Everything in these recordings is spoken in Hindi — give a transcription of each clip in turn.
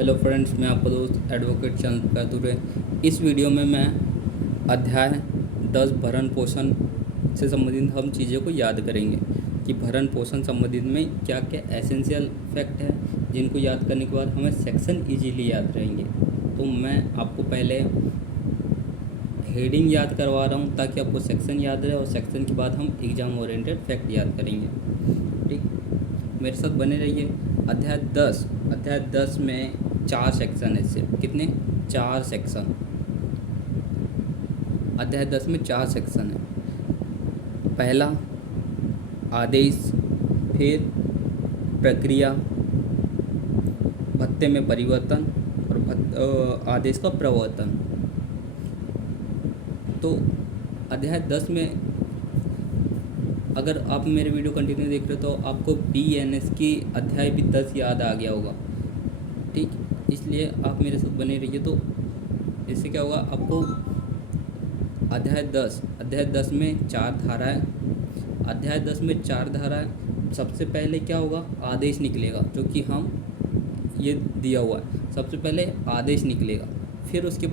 हेलो फ्रेंड्स, मैं आपका दोस्त एडवोकेट चंद पैतुरे। इस वीडियो में मैं अध्याय 10 भरण पोषण से संबंधित हम चीज़ों को याद करेंगे कि भरण पोषण संबंधित में क्या क्या एसेंशियल फैक्ट है, जिनको याद करने के बाद हमें सेक्शन इजीली याद रहेंगे। तो मैं आपको पहले हेडिंग याद करवा रहा हूँ ताकि आपको सेक्शन याद रहे, और सेक्शन के बाद हम एग्ज़ाम ओरिएंटेड फैक्ट याद करेंगे। ठीक, मेरे साथ बने रहिए। अध्याय 10 में 4 सेक्शन है। सिर्फ कितने? 4 सेक्शन। अध्याय 10 में 4 सेक्शन है। पहला आदेश, फिर प्रक्रिया, भत्ते में परिवर्तन और आदेश का प्रवर्तन। तो अध्याय 10 में अगर आप मेरे वीडियो कंटिन्यू देख रहे हो तो आपको BNS की अध्याय भी 10 याद आ गया होगा। ठीक, इसलिए आप मेरे साथ बने रहिए। तो इससे क्या होगा, आपको अध्याय 10 में 4 धाराएँ। अध्याय 10 में 4 धाराएँ। सबसे पहले क्या होगा, आदेश निकलेगा, जो कि हम ये दिया हुआ है। सबसे पहले आदेश निकलेगा, फिर उसके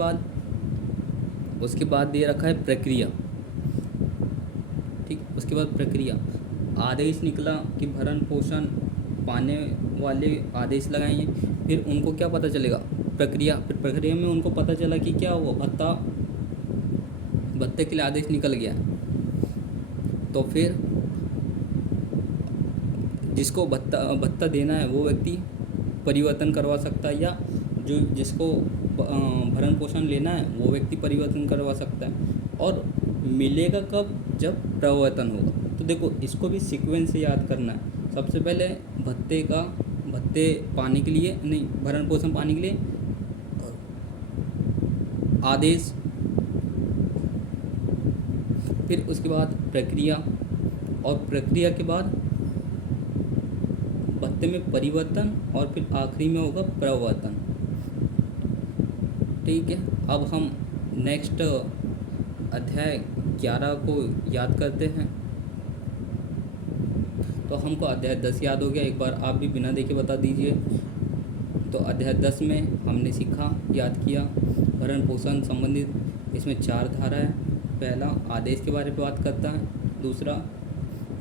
बाद दे रखा है प्रक्रिया। ठीक, उसके बाद प्रक्रिया। आदेश निकला कि भरण पोषण पाने वाले आदेश लगाएंगे, फिर उनको क्या पता चलेगा, प्रक्रिया। फिर प्रक्रिया में उनको पता चला कि क्या हुआ, भत्ते के लिए आदेश निकल गया। तो फिर जिसको भत्ता देना है वो व्यक्ति परिवर्तन करवा सकता है, या जिसको भरण पोषण लेना है वो व्यक्ति परिवर्तन करवा सकता है। और मिलेगा कब, जब प्रवर्तन होगा। तो देखो, इसको भी सीक्वेंस से याद करना है। सबसे पहले भत्ते पाने के लिए, नहीं, भरण पोषण पाने के लिए आदेश, फिर उसके बाद प्रक्रिया, और प्रक्रिया के बाद भत्ते में परिवर्तन, और फिर आखिरी में होगा प्रवर्तन। ठीक है, अब हम नेक्स्ट अध्याय 11 को याद करते हैं। तो हमको अध्याय 10 याद हो गया, एक बार आप भी बिना देखे बता दीजिए। तो अध्याय 10 में हमने सीखा, याद किया, भरण पोषण संबंधित इसमें 4 धारा है। पहला आदेश के बारे में बात करता है, दूसरा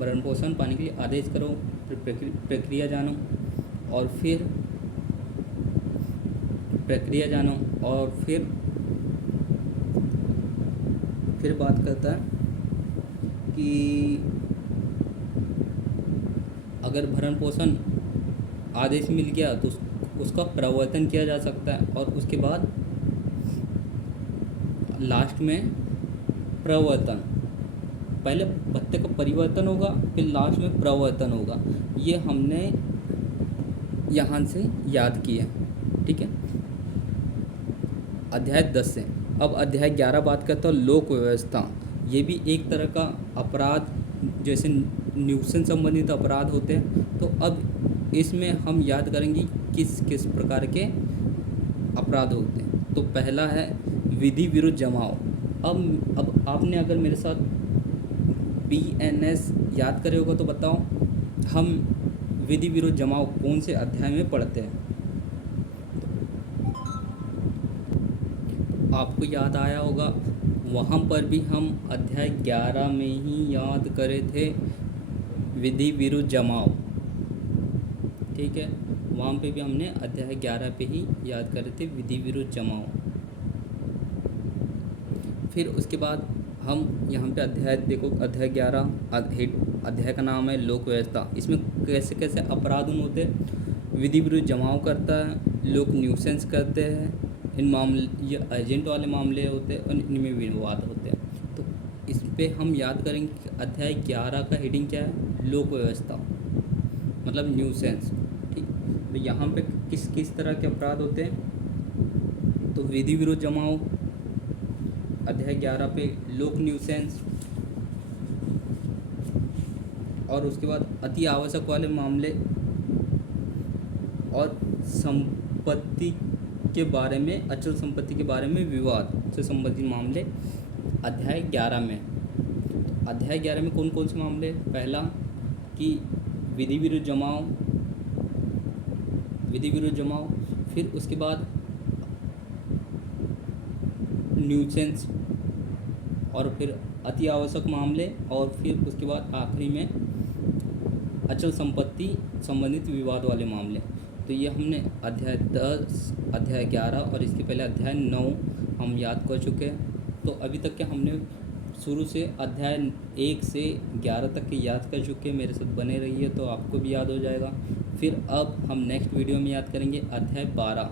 भरण पोषण पाने के लिए आदेश करो, फिर प्रक्रिया जानो, और फिर प्रक्रिया जानो, और फिर बात करता है कि अगर भरण पोषण आदेश मिल गया तो उसका प्रवर्तन किया जा सकता है, और उसके बाद लास्ट में प्रवर्तन। पहले भत्ते का परिवर्तन होगा, फिर लास्ट में प्रवर्तन होगा। ये हमने यहाँ से याद किया। ठीक है, अध्याय 10 से। अब अध्याय 11 बात करता हूँ, लोक व्यवस्था। ये भी एक तरह का अपराध, जैसे न्यूसेंस संबंधित अपराध होते हैं। तो अब इसमें हम याद करेंगे किस किस प्रकार के अपराध होते हैं। तो पहला है विधि विरुद्ध जमाव। अब आपने अगर मेरे साथ BNS याद करे होगा तो बताओ, हम विधि विरुद्ध जमाव कौन से अध्याय में पढ़ते हैं? आपको याद आया होगा, वहाँ पर भी हम अध्याय 11 में ही याद करे थे विधि विरुद्ध जमाव। ठीक है, वहाँ पे भी हमने अध्याय 11 पे ही याद करे थे विधि विरुद्ध जमाव। फिर उसके बाद हम यहाँ पे अध्याय देखो, अध्याय 11 अध्याय का नाम है लोक व्यवस्था। इसमें कैसे कैसे अपराध होते हैं। विधि विरुद्ध जमाव करता है, लोग न्यूसेंस करते हैं, इन मामले ये एजेंट वाले मामले होते हैं, और इनमें विवाद होते हैं। तो इस पे हम याद करेंगे कि अध्याय 11 का हेडिंग क्या है, लोक व्यवस्था, मतलब न्यूसेंस। ठीक, तो यहाँ पे किस किस तरह के अपराध होते हैं। तो विधि विरुद्ध जमाव अध्याय 11 पे, लोक न्यूसेंस, और उसके बाद अति आवश्यक वाले मामले, और संपत्ति के बारे में, अचल संपत्ति के बारे में विवाद से संबंधित मामले अध्याय 11 में। अध्याय 11 में कौन कौन से मामले? पहला कि विधि विरुद्ध जमाव, फिर उसके बाद न्यूसेंस, और फिर अति आवश्यक मामले, और फिर उसके बाद आखिरी में अचल संपत्ति संबंधित विवाद वाले मामले। तो ये हमने अध्याय 10, अध्याय 11 और इसके पहले अध्याय 9 हम याद कर चुके हैं। तो अभी तक के हमने शुरू से अध्याय 1 से 11 तक के याद कर चुके हैं। मेरे साथ बने रहिए तो आपको भी याद हो जाएगा। फिर अब हम नेक्स्ट वीडियो में याद करेंगे अध्याय 12।